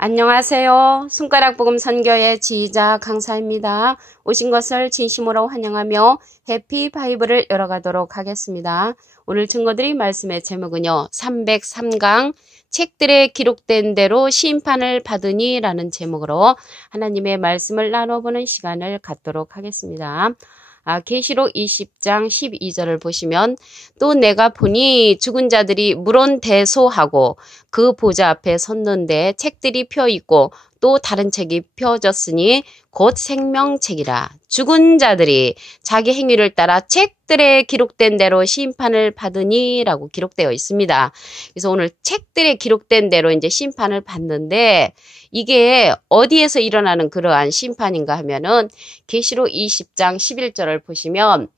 안녕하세요. 손가락복음 선교의 지휘자 강사입니다. 오신 것을 진심으로 환영하며 해피 바이블을 열어가도록 하겠습니다. 오늘 증거드릴 말씀의 제목은요. 303강 책들에 기록된 대로 심판을 받으니 라는 제목으로 하나님의 말씀을 나눠보는 시간을 갖도록 하겠습니다. 계시록 20장 12절을 보시면 또 내가 보니 죽은 자들이 물온대소하고 그 보좌 앞에 섰는데 책들이 펴있고 또 다른 책이 펴졌으니 곧 생명책이라. 죽은 자들이 자기 행위를 따라 책들에 기록된 대로 심판을 받으니 라고 기록되어 있습니다. 그래서 오늘 책들에 기록된 대로 이제 심판을 받는데 이게 어디에서 일어나는 그러한 심판인가 하면은 계시록 20장 11절을 보시면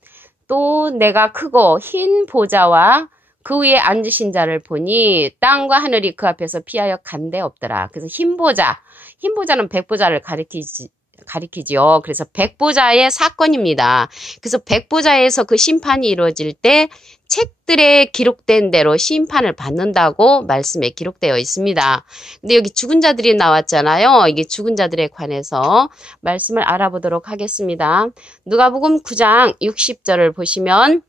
또 내가 크고 흰 보좌와 그 위에 앉으신 자를 보니 땅과 하늘이 그 앞에서 피하여 간데 없더라. 그래서 흰 보좌는 백보좌를 가리키지요. 그래서 백보좌의 사건입니다. 그래서 백보좌에서 그 심판이 이루어질 때 책들에 기록된 대로 심판을 받는다고 말씀에 기록되어 있습니다. 근데 여기 죽은 자들이 나왔잖아요. 이게 죽은 자들에 관해서 말씀을 알아보도록 하겠습니다. 누가복음 9장 60절을 보시면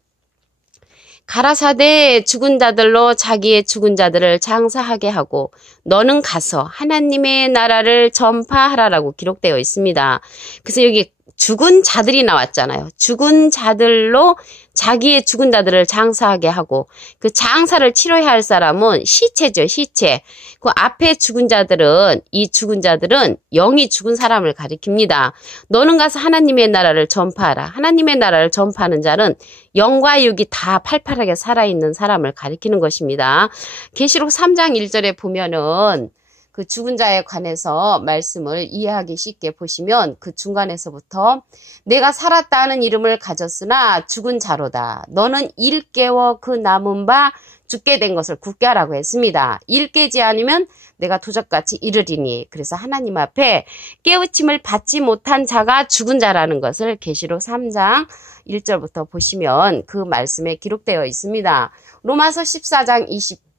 가라사대 죽은 자들로 자기의 죽은 자들을 장사하게 하고 너는 가서 하나님의 나라를 전파하라라고 기록되어 있습니다. 그래서 여기 죽은 자들이 나왔잖아요. 죽은 자들로 자기의 죽은 자들을 장사하게 하고 그 장사를 치러야 할 사람은 시체죠. 시체. 그 앞에 죽은 자들은 이 죽은 자들은 영이 죽은 사람을 가리킵니다. 너는 가서 하나님의 나라를 전파하라. 하나님의 나라를 전파하는 자는 영과 육이 다 팔팔하게 살아있는 사람을 가리키는 것입니다. 계시록 3장 1절에 보면은 그 죽은 자에 관해서 말씀을 이해하기 쉽게 보시면 그 중간에서부터 내가 살았다는 이름을 가졌으나 죽은 자로다. 너는 일깨워 그 남은 바 죽게 된 것을 굳게 하라고 했습니다. 일깨지 않으면 내가 도적같이 이르리니. 그래서 하나님 앞에 깨우침을 받지 못한 자가 죽은 자라는 것을 계시록 3장 1절부터 보시면 그 말씀에 기록되어 있습니다. 로마서 14장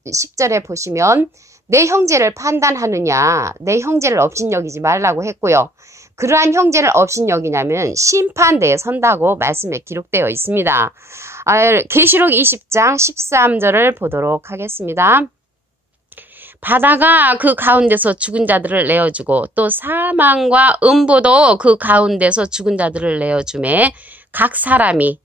10절에 보시면 내 형제를 판단하느냐, 내 형제를 업신여기지 말라고 했고요. 그러한 형제를 업신여기냐면 심판대에 선다고 말씀에 기록되어 있습니다. 계시록 20장 13절을 보도록 하겠습니다. 바다가 그 가운데서 죽은 자들을 내어주고 또 사망과 음보도 그 가운데서 죽은 자들을 내어주매 각 사람이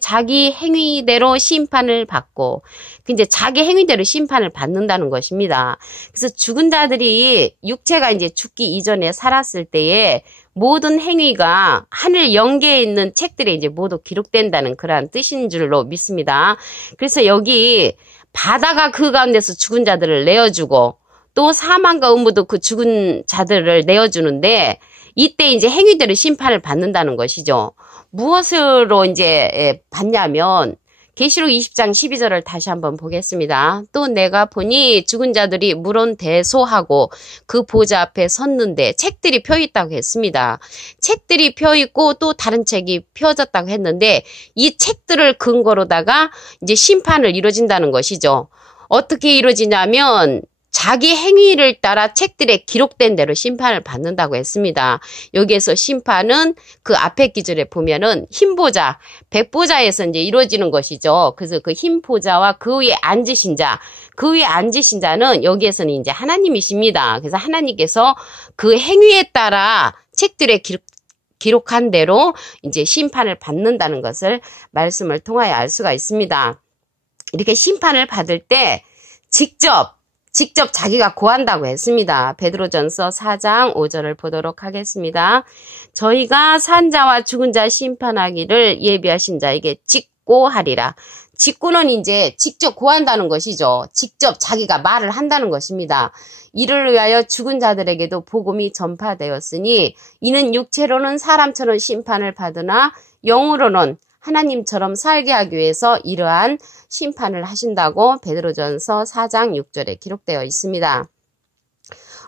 자기 행위대로 심판을 받고, 이제 자기 행위대로 심판을 받는다는 것입니다. 그래서 죽은 자들이 육체가 이제 죽기 이전에 살았을 때에 모든 행위가 하늘 영계에 있는 책들에 이제 모두 기록된다는 그러한 뜻인 줄로 믿습니다. 그래서 여기 바다가 그 가운데서 죽은 자들을 내어주고, 또 사망과 음부도 그 죽은 자들을 내어주는데, 이때 이제 행위대로 심판을 받는다는 것이죠. 무엇으로 이제 받냐면 계시록 20장 12절을 다시 한번 보겠습니다. 또 내가 보니 죽은 자들이 물온대소하고 그 보좌 앞에 섰는데 책들이 펴 있다고 했습니다. 책들이 펴 있고 또 다른 책이 펴졌다고 했는데 이 책들을 근거로다가 이제 심판을 이루어진다는 것이죠. 어떻게 이루어지냐면 자기 행위를 따라 책들에 기록된 대로 심판을 받는다고 했습니다. 여기에서 심판은 그 앞에 기절에 보면은 흰 보좌, 백보좌에서 이제 이루어지는 것이죠. 그래서 그 흰 보좌와 그 위에 앉으신 자, 그 위에 앉으신 자는 여기에서는 이제 하나님이십니다. 그래서 하나님께서 그 행위에 따라 책들에 기록한 대로 이제 심판을 받는다는 것을 말씀을 통하여 알 수가 있습니다. 이렇게 심판을 받을 때 직접 자기가 고한다고 했습니다. 베드로전서 4장 5절을 보도록 하겠습니다. 저희가 산자와 죽은 자 심판하기를 예비하신 자에게 직고하리라. 직고는 이제 직접 고한다는 것이죠. 직접 자기가 말을 한다는 것입니다. 이를 위하여 죽은 자들에게도 복음이 전파되었으니 이는 육체로는 사람처럼 심판을 받으나 영으로는 하나님처럼 살게 하기 위해서 이러한 심판을 하신다고 베드로전서 4장 6절에 기록되어 있습니다.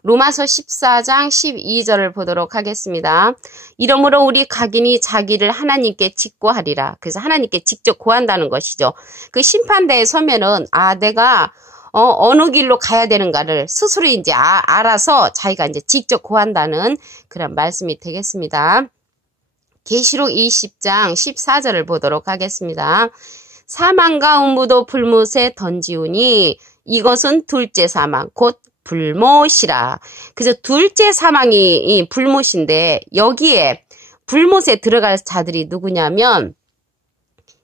로마서 14장 12절을 보도록 하겠습니다. 이러므로 우리 각인이 자기를 하나님께 직고하리라. 그래서 하나님께 직접 고한다는 것이죠. 그 심판대에 서면은 내가 어느 길로 가야 되는가를 스스로 이제 알아서 자기가 이제 직접 구한다는 그런 말씀이 되겠습니다. 계시록 20장 14절을 보도록 하겠습니다. 사망과 음부도 불못에 던지우니 이것은 둘째 사망 곧 불못이라. 그래서 둘째 사망이 이 불못인데 여기에 불못에 들어갈 자들이 누구냐면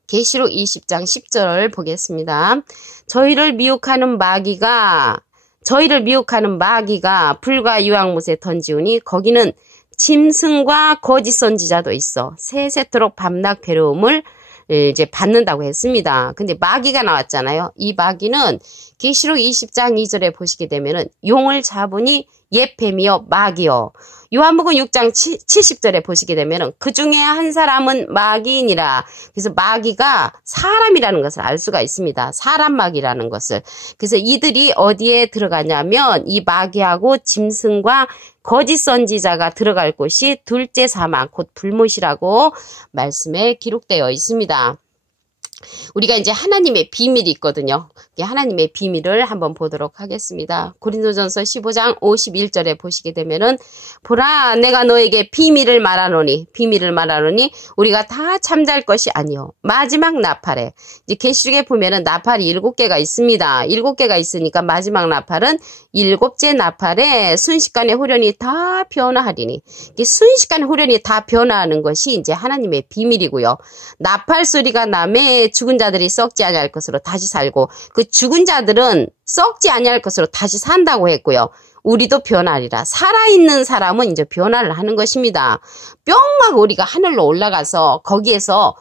계시록 20장 10절을 보겠습니다. 저희를 미혹하는 마귀가 불과 유황못에 던지우니 거기는 짐승과 거짓 선지자도 있어 세세토록 밤낮 괴로움을 이제 받는다고 했습니다. 근데 마귀가 나왔잖아요. 이 마귀는 계시록 20장 2절에 보시게 되면은 용을 잡으니 옛뱀이요 마귀요. 요한복음 6장 70절에 보시게 되면은 그 중에 한 사람은 마귀이니라. 그래서 마귀가 사람이라는 것을 알 수가 있습니다. 사람 마귀라는 것을. 그래서 이들이 어디에 들어가냐면 이 마귀하고 짐승과 거짓 선지자가 들어갈 곳이 둘째 사망 곧 불못이라고 말씀에 기록되어 있습니다. 우리가 이제 하나님의 비밀이 있거든요. 하나님의 비밀을 한번 보도록 하겠습니다. 고린도전서 15장 51절에 보시게 되면은 보라 내가 너에게 비밀을 말하노니 우리가 다 잠잘 것이 아니요 마지막 나팔에 이제 계시록에 보면은 나팔이 7개가 있습니다. 7개가 있으니까 마지막 나팔은 7째 나팔에 순식간에 후련이 다 변화하리니 순식간에 후련이 다 변화하는 것이 이제 하나님의 비밀이고요. 나팔 소리가 나매 죽은 자들이 썩지 아니할 것으로 다시 살고 그 죽은 자들은 썩지 아니할 것으로 다시 산다고 했고요. 우리도 변하리라. 살아있는 사람은 이제 변화를 하는 것입니다. 뿅하고 우리가 하늘로 올라가서 거기에서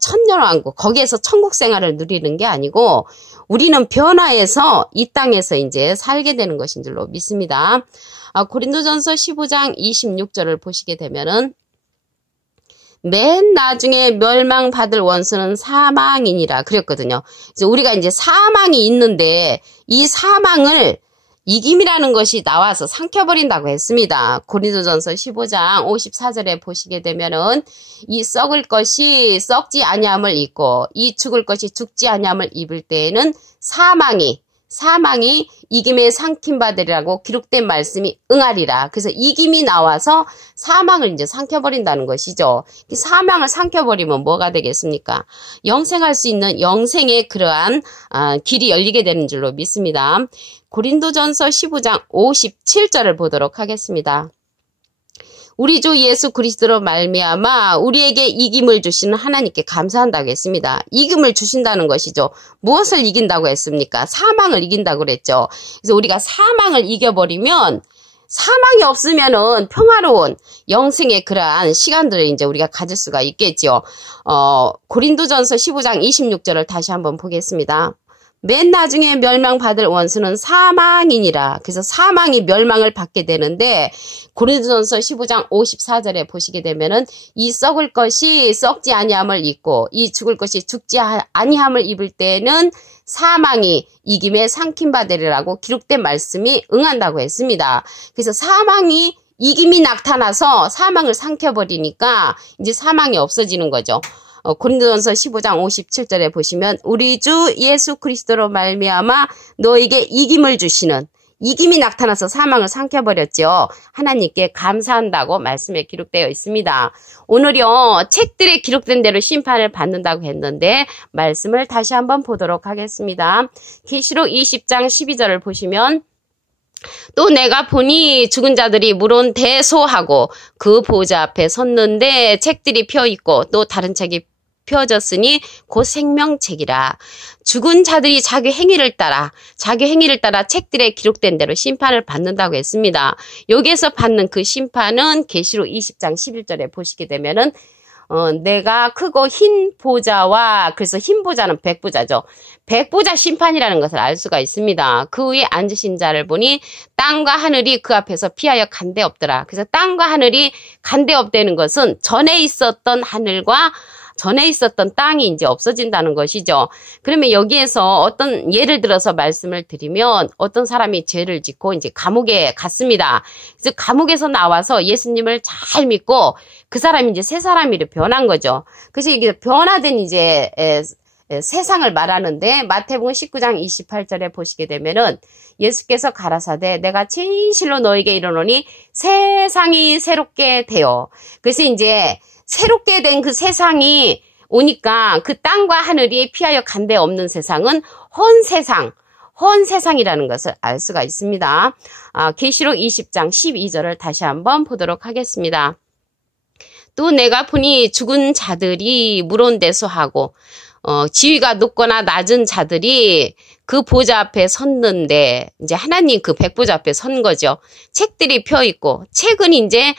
천년왕국 거기에서 천국 생활을 누리는 게 아니고 우리는 변화해서 이 땅에서 이제 살게 되는 것인 줄로 믿습니다. 고린도전서 15장 26절을 보시게 되면은 맨 나중에 멸망받을 원수는 사망이니라 그랬거든요. 그래서 우리가 이제 사망이 있는데 이 사망을 이김이라는 것이 나와서 삼켜버린다고 했습니다. 고린도전서 15장 54절에 보시게 되면은 이 썩을 것이 썩지 아니함을 입고 이 죽을 것이 죽지 아니함을 입을 때에는 사망이 이김에 삼킴받으리라고 기록된 말씀이 응하리라. 그래서 이김이 나와서 사망을 이제 삼켜버린다는 것이죠. 사망을 삼켜버리면 뭐가 되겠습니까? 영생할 수 있는 영생의 그러한 길이 열리게 되는 줄로 믿습니다. 고린도전서 15장 57절을 보도록 하겠습니다. 우리 주 예수 그리스도로 말미암아 우리에게 이김을 주시는 하나님께 감사한다고 했습니다. 이김을 주신다는 것이죠. 무엇을 이긴다고 했습니까? 사망을 이긴다고 그랬죠. 그래서 우리가 사망을 이겨버리면 사망이 없으면은 평화로운 영생의 그러한 시간들을 이제 우리가 가질 수가 있겠죠. 고린도전서 15장 26절을 다시 한번 보겠습니다. 맨 나중에 멸망받을 원수는 사망이니라. 그래서 사망이 멸망을 받게 되는데 고린도전서 15장 54절에 보시게 되면은 이 썩을 것이 썩지 아니함을 입고 이 죽을 것이 죽지 아니함을 입을 때는 사망이 이김에 삼킴받으리라고 기록된 말씀이 응한다고 했습니다. 그래서 사망이 이김이 나타나서 사망을 삼켜버리니까 이제 사망이 없어지는 거죠. 고린도전서 15장 57절에 보시면 우리 주 예수 그리스도로 말미암아 너에게 이김을 주시는 이김이 나타나서 사망을 삼켜버렸죠. 하나님께 감사한다고 말씀에 기록되어 있습니다. 오늘요 책들에 기록된 대로 심판을 받는다고 했는데 말씀을 다시 한번 보도록 하겠습니다. 계시록 20장 12절을 보시면 또 내가 보니 죽은 자들이 물론 대소하고 그 보좌 앞에 섰는데 책들이 펴있고 또 다른 책이 펴졌으니 곧 생명책이라. 죽은 자들이 자기 행위를 따라 책들에 기록된 대로 심판을 받는다고 했습니다. 여기에서 받는 그 심판은 계시록 20장 11절에 보시게 되면은 내가 크고 흰 보좌와 그래서 흰 보좌는 백보좌죠. 백보좌 심판이라는 것을 알 수가 있습니다. 그 위에 앉으신 자를 보니 땅과 하늘이 그 앞에서 피하여 간데 없더라. 그래서 땅과 하늘이 간데 없다는 것은 전에 있었던 하늘과 전에 있었던 땅이 이제 없어진다는 것이죠. 그러면 여기에서 어떤 예를 들어서 말씀을 드리면 어떤 사람이 죄를 짓고 이제 감옥에 갔습니다. 그래서 감옥에서 나와서 예수님을 잘 믿고 그 사람이 이제 새 사람으로 변한 거죠. 그래서 이게 변화된 이제 세상을 말하는데 마태복음 19장 28절에 보시게 되면은 예수께서 가라사대 내가 진실로 너에게 이르노니 세상이 새롭게 되어. 그래서 이제 새롭게 된 그 세상이 오니까 그 땅과 하늘이 피하여 간데 없는 세상은 헌 세상이라는 것을 알 수가 있습니다. 계시록 20장 12절을 다시 한번 보도록 하겠습니다. 또 내가 보니 죽은 자들이 물온대소하고 지위가 높거나 낮은 자들이 그 보좌 앞에 섰는데, 이제 하나님 그 백보좌 앞에 선 거죠. 책들이 펴 있고, 책은 이제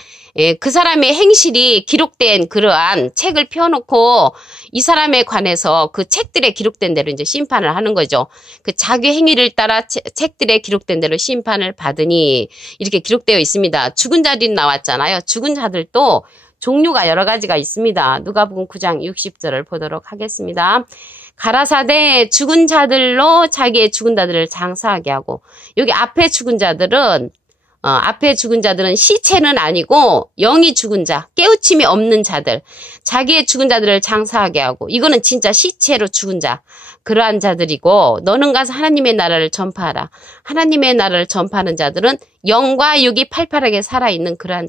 그 사람의 행실이 기록된 그러한 책을 펴놓고 이 사람에 관해서 그 책들에 기록된 대로 이제 심판을 하는 거죠. 그 자기 행위를 따라 책들에 기록된 대로 심판을 받으니 이렇게 기록되어 있습니다. 죽은 자들이 나왔잖아요. 죽은 자들도 종류가 여러 가지가 있습니다. 누가복음 9장 60절을 보도록 하겠습니다. 가라사대 죽은 자들로 자기의 죽은 자들을 장사하게 하고, 여기 앞에 죽은 자들은 시체는 아니고 영이 죽은 자, 깨우침이 없는 자들, 자기의 죽은 자들을 장사하게 하고, 이거는 진짜 시체로 죽은 자, 그러한 자들이고, 너는 가서 하나님의 나라를 전파하라. 하나님의 나라를 전파하는 자들은 영과 육이 팔팔하게 살아있는 그러한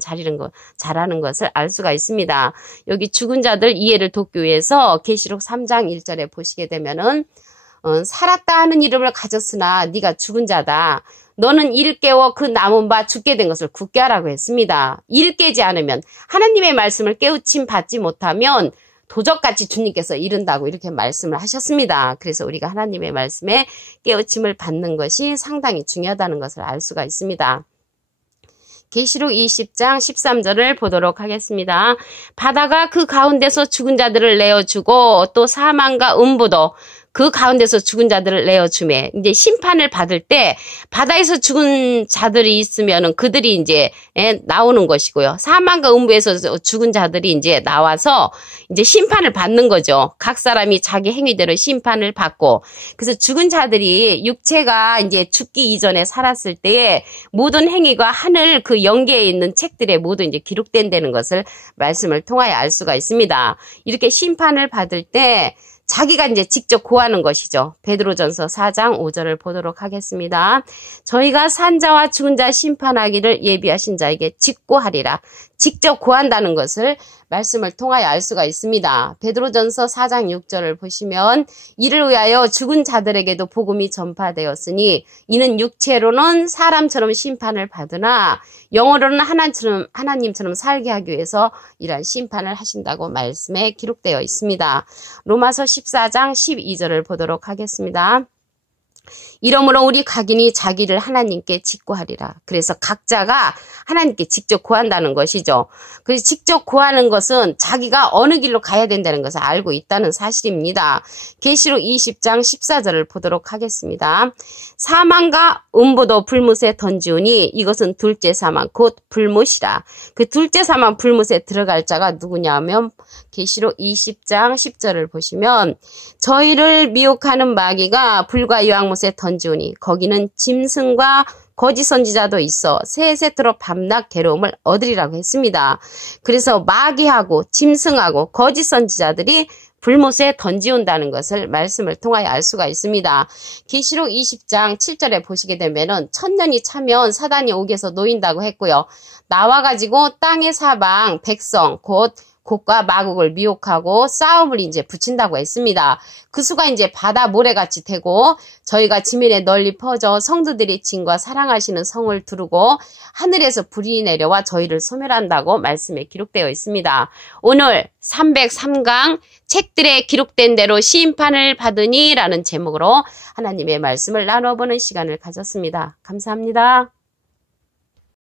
자라는 것을 알 수가 있습니다. 여기 죽은 자들 이해를 돕기 위해서 계시록 3장 1절에 보시게 되면은 살았다 하는 이름을 가졌으나 네가 죽은 자다. 너는 이를 깨워 그 남은 바 죽게 된 것을 굳게 하라고 했습니다. 이를 깨지 않으면, 하나님의 말씀을 깨우침 받지 못하면 도적같이 주님께서 이른다고 이렇게 말씀을 하셨습니다. 그래서 우리가 하나님의 말씀에 깨우침을 받는 것이 상당히 중요하다는 것을 알 수가 있습니다. 계시록 20장 13절을 보도록 하겠습니다. 바다가 그 가운데서 죽은 자들을 내어주고 또 사망과 음부도 그 가운데서 죽은 자들을 내어주매, 이제 심판을 받을 때 바다에서 죽은 자들이 있으면은 그들이 이제 나오는 것이고요. 사망과 음부에서 죽은 자들이 이제 나와서 이제 심판을 받는 거죠. 각 사람이 자기 행위대로 심판을 받고, 그래서 죽은 자들이 육체가 이제 죽기 이전에 살았을 때에 모든 행위가 하늘 그 영계에 있는 책들에 모두 이제 기록된다는 것을 말씀을 통하여 알 수가 있습니다. 이렇게 심판을 받을 때 자기가 이제 직접 고하는 것이죠. 베드로전서 4장 5절을 보도록 하겠습니다. 저희가 산자와 죽은 자 심판하기를 예비하신 자에게 직고하리라. 직접 고한다는 것을 말씀을 통하여 알 수가 있습니다. 베드로전서 4장 6절을 보시면 이를 위하여 죽은 자들에게도 복음이 전파되었으니 이는 육체로는 사람처럼 심판을 받으나 영어로는 하나님처럼 살게 하기 위해서 이러한 심판을 하신다고 말씀에 기록되어 있습니다. 로마서 14장 12절을 보도록 하겠습니다. 이러므로 우리 각인이 자기를 하나님께 직고하리라. 그래서 각자가 하나님께 직접 구한다는 것이죠. 그래서 직접 구하는 것은 자기가 어느 길로 가야 된다는 것을 알고 있다는 사실입니다. 계시록 20장 14절을 보도록 하겠습니다. 사망과 음부도 불못에 던지우니 이것은 둘째 사망 곧 불못이라. 그 둘째 사망 불못에 들어갈 자가 누구냐 하면 계시록 20장 10절을 보시면 저희를 미혹하는 마귀가 불과 유황못에 던지우니 거기는 짐승과 거짓 선지자도 있어 세세토록 밤낮 괴로움을 얻으리라고 했습니다. 그래서 마귀하고 짐승하고 거짓 선지자들이 불못에 던지운다는 것을 말씀을 통하여 알 수가 있습니다. 계시록 20장 7절에 보시게 되면은 천년이 차면 사단이 옥에서 놓인다고 했고요. 나와가지고 땅의 사방 백성 곧 곡과 마곡을 미혹하고 싸움을 이제 붙인다고 했습니다. 그 수가 이제 바다 모래같이 되고 저희가 지면에 널리 퍼져 성도들의 진과 사랑하시는 성을 두르고 하늘에서 불이 내려와 저희를 소멸한다고 말씀에 기록되어 있습니다. 오늘 303강 책들에 기록된 대로 심판을 받으니 라는 제목으로 하나님의 말씀을 나눠보는 시간을 가졌습니다. 감사합니다.